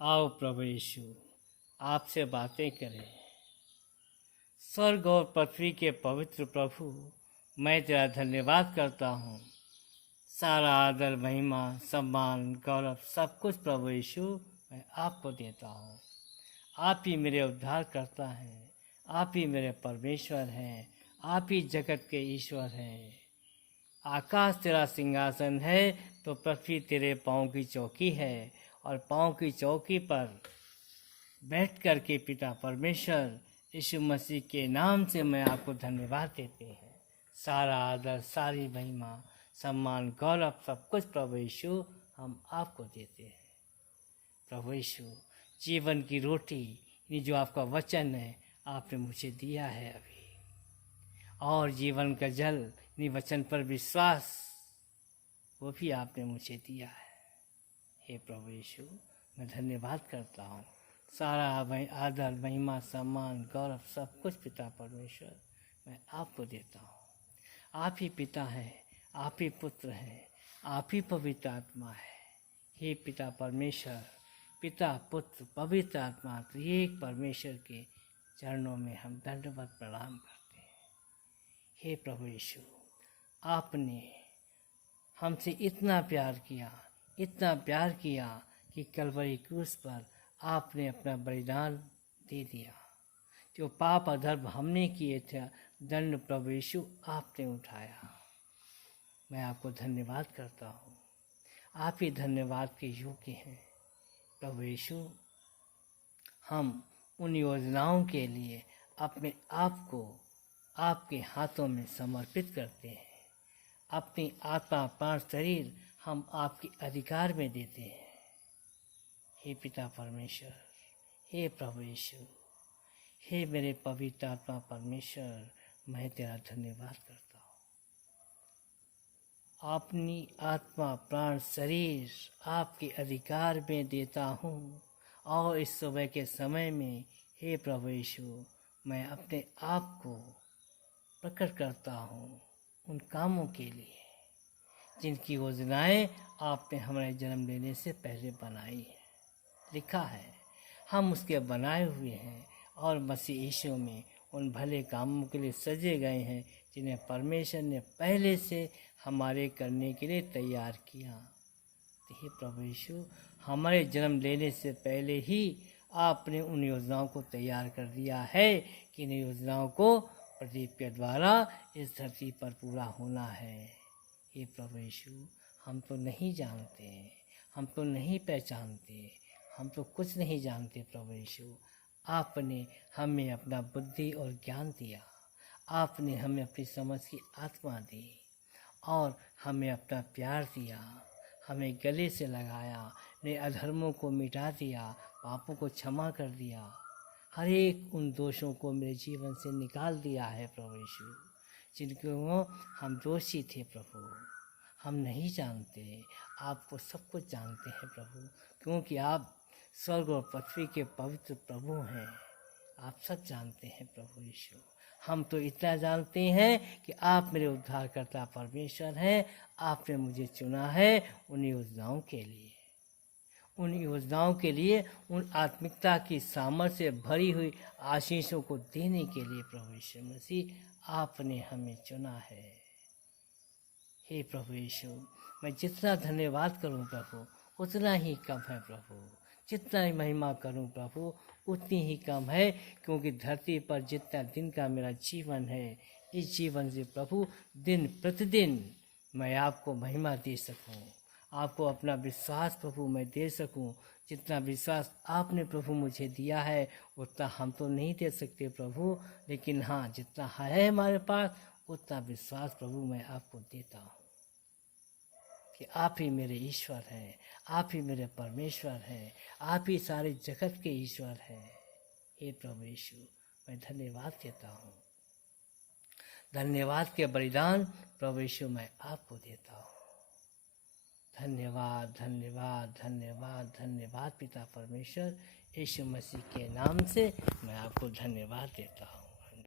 आओ प्रभु यीशु, आपसे बातें करें। स्वर्ग और पृथ्वी के पवित्र प्रभु, मैं तेरा धन्यवाद करता हूँ। सारा आदर, महिमा, सम्मान, गौरव सब कुछ प्रभु यीशु मैं आपको देता हूँ। आप ही मेरे उद्धार करता है, आप ही मेरे परमेश्वर हैं, आप ही जगत के ईश्वर हैं। आकाश तेरा सिंहासन है तो पृथ्वी तेरे पाँव की चौकी है, और पाँव की चौकी पर बैठ कर के पिता परमेश्वर यीशु मसीह के नाम से मैं आपको धन्यवाद देते हैं। सारा आदर, सारी महिमा, सम्मान, गौरव सब कुछ प्रभु यीशु हम आपको देते हैं। प्रभु यीशु, जीवन की रोटी ये जो आपका वचन है आपने मुझे दिया है अभी, और जीवन का जल ये वचन पर विश्वास वो भी आपने मुझे दिया है। हे प्रभु यीशु, मैं धन्यवाद करता हूँ। सारा आदर, महिमा, सम्मान, गौरव सब कुछ पिता परमेश्वर मैं आपको देता हूँ। आप ही पिता हैं, आप ही पुत्र हैं, आप ही पवित्र आत्मा है। हे पिता परमेश्वर, पिता, पुत्र, पवित्र आत्मा त्रिएक परमेश्वर के चरणों में हम दंडवत प्रणाम करते हैं। हे प्रभु यीशु, आपने हमसे इतना प्यार किया, इतना प्यार किया कि कलवरी क्रूस पर आपने अपना बलिदान दे दिया। जो पाप अधर्म हमने किए थे, दंड प्रभु यीशु आपने उठाया। मैं आपको धन्यवाद करता हूँ। आप ही धन्यवाद के योग्य हैं प्रभु यीशु। हम उन योजनाओं के लिए अपने आप को आपके हाथों में समर्पित करते हैं। अपनी आत्मा, प्राण, शरीर हम आपके अधिकार में देते हैं। हे पिता परमेश्वर, हे प्रभु यीशु, हे मेरे पवित्र आत्मा परमेश्वर, मैं तेरा धन्यवाद करता हूँ। अपनी आत्मा, प्राण, शरीर आपके अधिकार में देता हूँ, और इस सुबह के समय में हे प्रभु यीशु, मैं अपने आप को प्रकट करता हूँ उन कामों के लिए जिनकी योजनाएं आपने हमारे जन्म लेने से पहले बनाई है। लिखा है हम उसके बनाए हुए हैं, और मसीह यीशु में उन भले कामों के लिए सजे गए हैं जिन्हें परमेश्वर ने पहले से हमारे करने के लिए तैयार किया। तो हे प्रभु यीशु, हमारे जन्म लेने से पहले ही आपने उन योजनाओं को तैयार कर दिया है कि इन योजनाओं को प्रदीप के द्वारा इस धरती पर पूरा होना है। हे प्रभु यीशु, हम तो नहीं जानते, हम तो नहीं पहचानते, हम तो कुछ नहीं जानते प्रभु यीशु। आपने हमें अपना बुद्धि और ज्ञान दिया, आपने हमें अपनी समझ की आत्मा दी, और हमें अपना प्यार दिया, हमें गले से लगाया, मेरे अधर्मों को मिटा दिया, पापों को क्षमा कर दिया, हर एक उन दोषों को मेरे जीवन से निकाल दिया है प्रभु यीशु, जिनको हम दोषी थे प्रभु। हम नहीं जानते, आपको सब कुछ जानते हैं प्रभु, क्योंकि आप स्वर्ग और पृथ्वी के पवित्र प्रभु हैं। आप सब जानते हैं प्रभु यीशु। हम तो इतना जानते हैं कि आप मेरे उद्धारकर्ता परमेश्वर हैं। आपने मुझे चुना है उन योजनाओं के लिए, उन योजनाओं के लिए, उन आत्मिकता की सामर्थ्य से भरी हुई आशीषों को देने के लिए प्रभु यीशु मसीह आपने हमें चुना है। हे प्रभु यीशु, मैं जितना धन्यवाद करूं प्रभु उतना ही कम है प्रभु, जितना ही महिमा करूं प्रभु उतनी ही कम है, क्योंकि धरती पर जितना दिन का मेरा जीवन है, इस जीवन से प्रभु दिन प्रतिदिन मैं आपको महिमा दे सकूं, आपको अपना विश्वास प्रभु मैं दे सकूं। जितना विश्वास आपने प्रभु मुझे दिया है उतना हम तो नहीं दे सकते प्रभु, लेकिन हाँ, जितना है हमारे पास उतना विश्वास प्रभु मैं आपको देता हूँ कि आप ही मेरे ईश्वर हैं, आप ही मेरे परमेश्वर हैं, आप ही सारे जगत के ईश्वर हैं। हे प्रभु यीशु, मैं धन्यवाद देता हूँ। धन्यवाद के बलिदान प्रभु यीशु मैं आपको देता हूँ। धन्यवाद, धन्यवाद, धन्यवाद, धन्यवाद पिता परमेश्वर, यीशु मसीह के नाम से मैं आपको धन्यवाद देता हूँ।